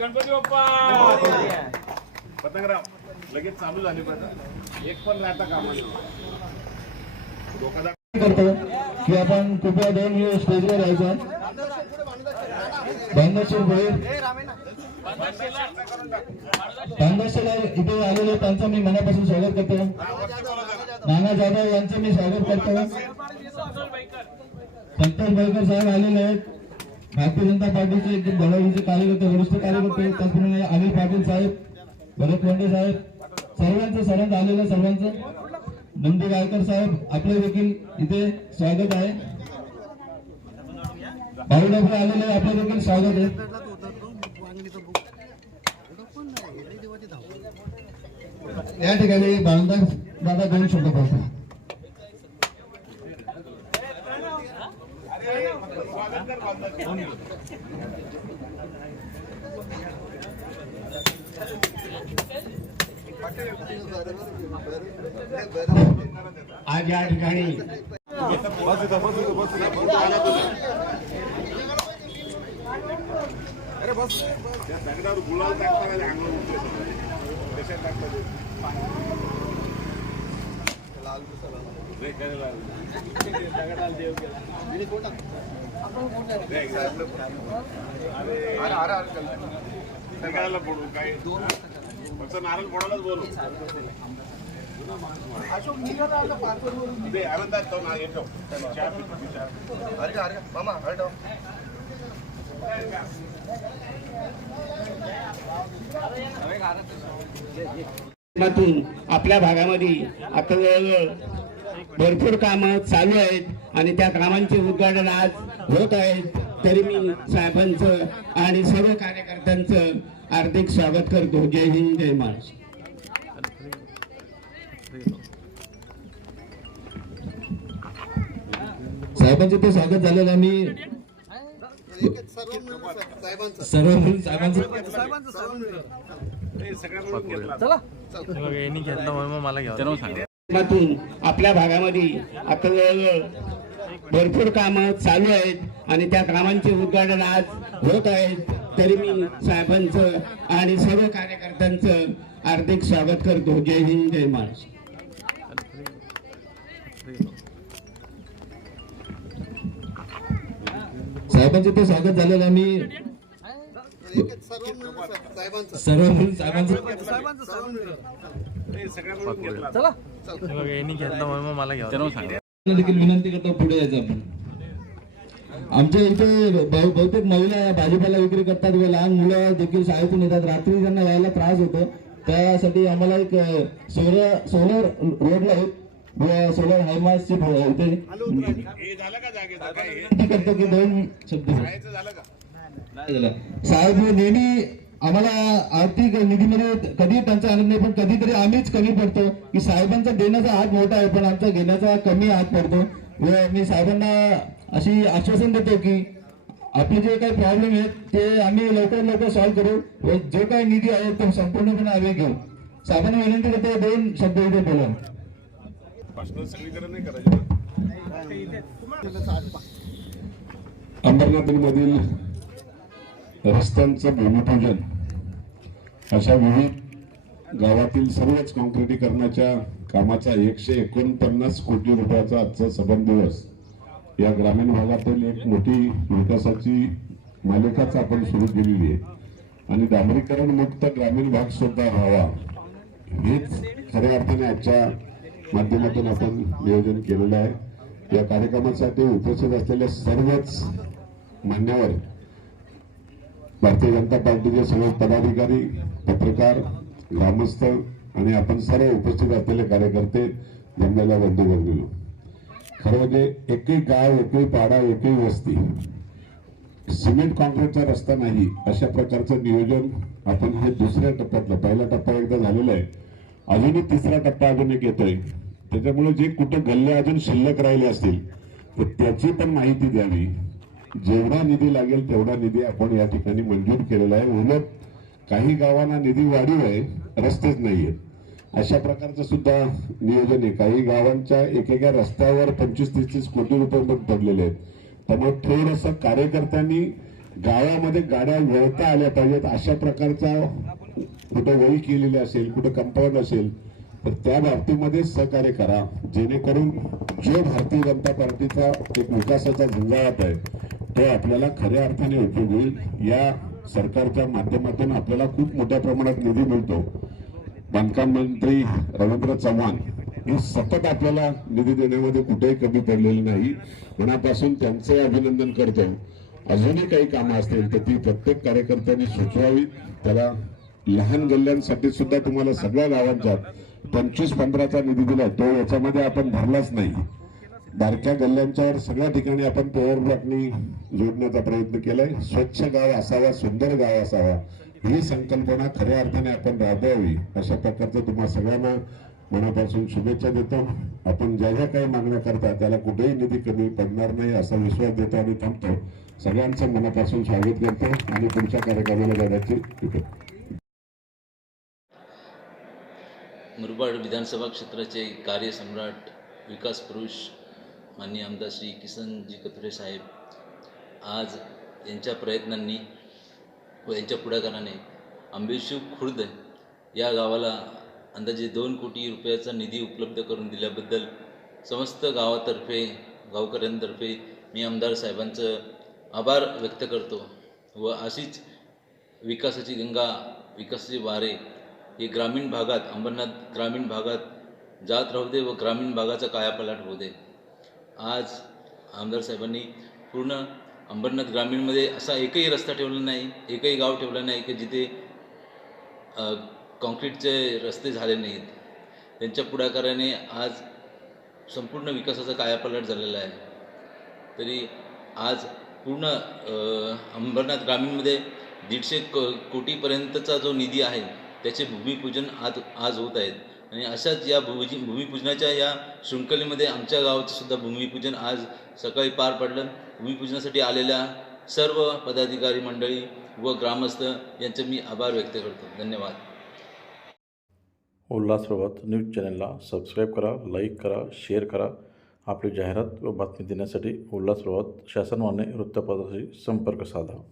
गणपती बाप्पा! पतंगराव लगेच चालू झाले पाहिजे एक पण राहता कामा करतो. की आपण कृपया दोन दिवस स्टेजवर यायचं भांगेश्वर भोईर भांगेश्वरला इथे आलेले त्यांचं मी मनापासून स्वागत करतो. नाना जाधव यांचं मी स्वागत करतो. संतोष बैकर साहेब आलेले आहेत. भारतीय जनता पार्टीचे एक दळवीचे कार्यकर्ते वरिष्ठ कार्यकर्ते त्याचप्रमाणे अनिल पाटील साहेब भरत लोंढे साहेब सर्वांचं सर्वांचं आलेलं सर्वांचं. नंदी गायकर साहेब आपले देखील इथे स्वागत आहे. भाऊ डोकरे आलेले आपले देखील स्वागत आहे. या ठिकाणी बाळंदास दादा दोन शब्द बोलतात. आज या ठिकाणी त्या दगडावर लाल? सगळ्याला काय फक्त नारळ फोडायलाच बोलू दे, आनंदात ना येतो माध्यमातून आपल्या भागामध्ये आता जवळजवळ भरपूर कामं चालू आहेत आणि त्या कामांचे उद्घाटन आज होत आहेत. तरी मी साहेबांचं आणि सर्व कार्यकर्त्यांचं हार्दिक स्वागत करतो. जय हिंद जय महाराष्ट्र. साहेबांचे ते स्वागत झालेलं आहे. मी सर्व मिळून साहेबांचं सगळ्या मिळून घेतला माध्यमातून आपल्या भागामध्ये आता जवळजवळ भरपूर कामं चालू आहेत आणि त्या कामांचे उद्घाटन आज होत आहेत. तरी मी साहेबांचं आणि सर्व कार्यकर्त्यांचं हार्दिक स्वागत करतो. जय हिंद जय महाराष्ट्र. साहेबांचं ते स्वागत झालेलं मी सर्व मिळून साहेबांचं हे देखील विनंती करतो पुढे यायचं आपण. आमच्या इथे बहु- बहुतेक महिला भाजीपाला विक्री करतात व लहान मुलं देखील शाळेतून येतात. रात्री त्यांना यायला त्रास होतो त्यासाठी आम्हाला एक सोलर सोलर रोडला एक व सोलर हायमासची इथे हे झालं का जागेचं काय हे? विनंती करतो की दोन शब्द साहेब नेहमी आम्हाला आर्थिक निधीमध्ये कधी त्यांचा आनंद नाही पण कधीतरी आम्हीच कमी पडतो. की साहेबांचा देण्याचा हात मोठा आहे पण आमचा घेण्याचा कमी हात पडतो. व मी साहेबांना अशी आश्वासन देतो की आपले जे काही प्रॉब्लेम आहेत ते आम्ही लवकर लवकर सॉल्व्ह करू. व जो काही निधी आहे तो संपूर्णपणे आम्ही घेऊ. साहेबांना विनंती करतो दोन शब्द इथे बोला. अंबरनाथमधील रस्त्यांचं भूमिपूजन. अशा विविध गावातील सर्वच काँक्रिटीकरणाच्या कामाचा एकशे एकोणपन्नास कोटी रुपयाचा आजचा सबन दिवस. या ग्रामीण भागातील एक मोठी विकासाची मालिकाच आपण सुरू केलेली आहे. आणि डांबरीकरण मुक्त ग्रामीण भाग सुद्धा व्हावा. हेच खऱ्या अर्थाने आजच्या माध्यमातून आपण नियोजन केलेलं आहे. या कार्यक्रमासाठी उपस्थित असलेल्या सर्वच मान्यवर भारतीय जनता पार्टीचे सर्व पदाधिकारी पत्रकार ग्रामस्थ आणि आपण सर्व उपस्थित असलेले कार्यकर्ते जमलेल्या बंधू भगिनीनो खरं म्हणजे एकही गाव एकही पाडा एकही वस्ती सिमेंट कॉन्क्रीटचा रस्ता नाही अशा प्रकारचं नियोजन आपण हे दुसऱ्या टप्प्यातलं पहिला टप्पा एकदा झालेला आहे. अजूनही तिसरा टप्पा अजून एक येतोय. त्याच्यामुळे जे कुठं गल्ले अजून शिल्लक राहिले असतील तर त्याची पण माहिती द्यावी. जेवढा निधी लागेल तेवढा निधी आपण या ठिकाणी मंजूर केलेला आहे. उलट काही गावांना निधी वाढीव आहे रस्तेच नाहीयेत. अशा प्रकारचं सुद्धा नियोजन आहे. काही गावांच्या एकेका रस्त्यावर पंचवीस तीस तीस कोटी रुपये पण पडलेले आहेत. त्यामुळे थोडंसं कार्यकर्त्यांनी गावामध्ये गाड्या वळता आल्या पाहिजेत. अशा प्रकारचा कुठं वही केलेली असेल कुठं कंपाऊंड असेल तर त्या बाबतीमध्ये सहकार्य करा. जेणेकरून जो भारतीय जनता पार्टीचा एक विकासाचा झंझावात आहे तो आपल्याला खऱ्या अर्थाने उपयोग होईल. या सरकारच्या माध्यमातून आपल्याला खूप मोठ्या प्रमाणात निधी मिळतो. बांधकाम मंत्री रवींद्र चव्हाण हे सतत आपल्याला निधी देण्यामध्ये कुठेही कमी पडलेले नाही. मनापासून त्यांचे अभिनंदन करतो. अजूनही काही कामं असतील तर ती प्रत्येक कार्यकर्त्यांनी सुचवावी. त्याला लहान गल्ल्यांसाठी सुद्धा तुम्हाला सगळ्या गावांच्या पंचवीस पंधराचा निधी दिला तो याच्यामध्ये आपण भरलाच नाही. बारक्या गल्ल्यांच्यावर सगळ्या ठिकाणी आपण पेवर ब्लॉकनी जोडण्याचा प्रयत्न केलाय. स्वच्छ गाव असावा सुंदर गाव असावा ही संकल्पना खऱ्या अर्थाने आपण राबवावी अशा प्रकारचं तुम्हाला सगळ्यांना मनापासून शुभेच्छा देतो. आपण ज्या ज्या काही मागण्या करता त्याला कुठेही निधी कमी पडणार नाही असा विश्वास देतो आणि थांबतो. सगळ्यांचं मनापासून स्वागत करतो आणि पुढच्या कार्यक्रमाला जाण्याची इथे मुरबाड विधानसभा क्षेत्राचे कार्यसम्राट विकास पुरुष माननीय आमदार श्री किसनजी कथुरे साहेब आज यांच्या प्रयत्नांनी व यांच्या पुढाकाराने आंबेशू खुर्द या गावाला अंदाजे दोन कोटी रुपयाचा निधी उपलब्ध करून दिल्याबद्दल समस्त गावातर्फे गावकऱ्यांतर्फे मी आमदार साहेबांचं आभार व्यक्त करतो व अशीच विकासाची गंगा विकासाचे वारे हे ग्रामीण भागात अंबरनाथ ग्रामीण भागात जात राहू दे व ग्रामीण भागाचा कायापालट होऊ दे. आज आमदार साहेबांनी पूर्ण अंबरनाथ ग्रामीणमध्ये असा एकही रस्ता ठेवला नाही एकही गाव ठेवलं नाही की जिथे काँक्रीटचे कॉन्क्रीटचे रस्ते झाले नाहीत. त्यांच्या पुढाकाराने आज संपूर्ण विकासाचा कायापालट झालेला आहे. तरी आज पूर्ण अंबरनाथ ग्रामीणमध्ये दीडशे क कोटीपर्यंतचा जो निधी आहे त्याचे भूमिपूजन आज आज होत आहेत. आणि अशाच या भूजी भूमिपूजनाच्या या शृंखलेमध्ये आमच्या गावाचं सुद्धा भूमिपूजन आज सकाळी पार पडलं. भूमिपूजनासाठी आलेल्या सर्व पदाधिकारी मंडळी व ग्रामस्थ यांचे मी आभार व्यक्त करतो. धन्यवाद. उल्हासप्रभात न्यूज चॅनलला सबस्क्राईब करा लाईक करा शेअर करा. आपली जाहिरात व बातमी देण्यासाठी उल्हासप्रभात प्रभात वृत्तपत्राशी संपर्क साधा.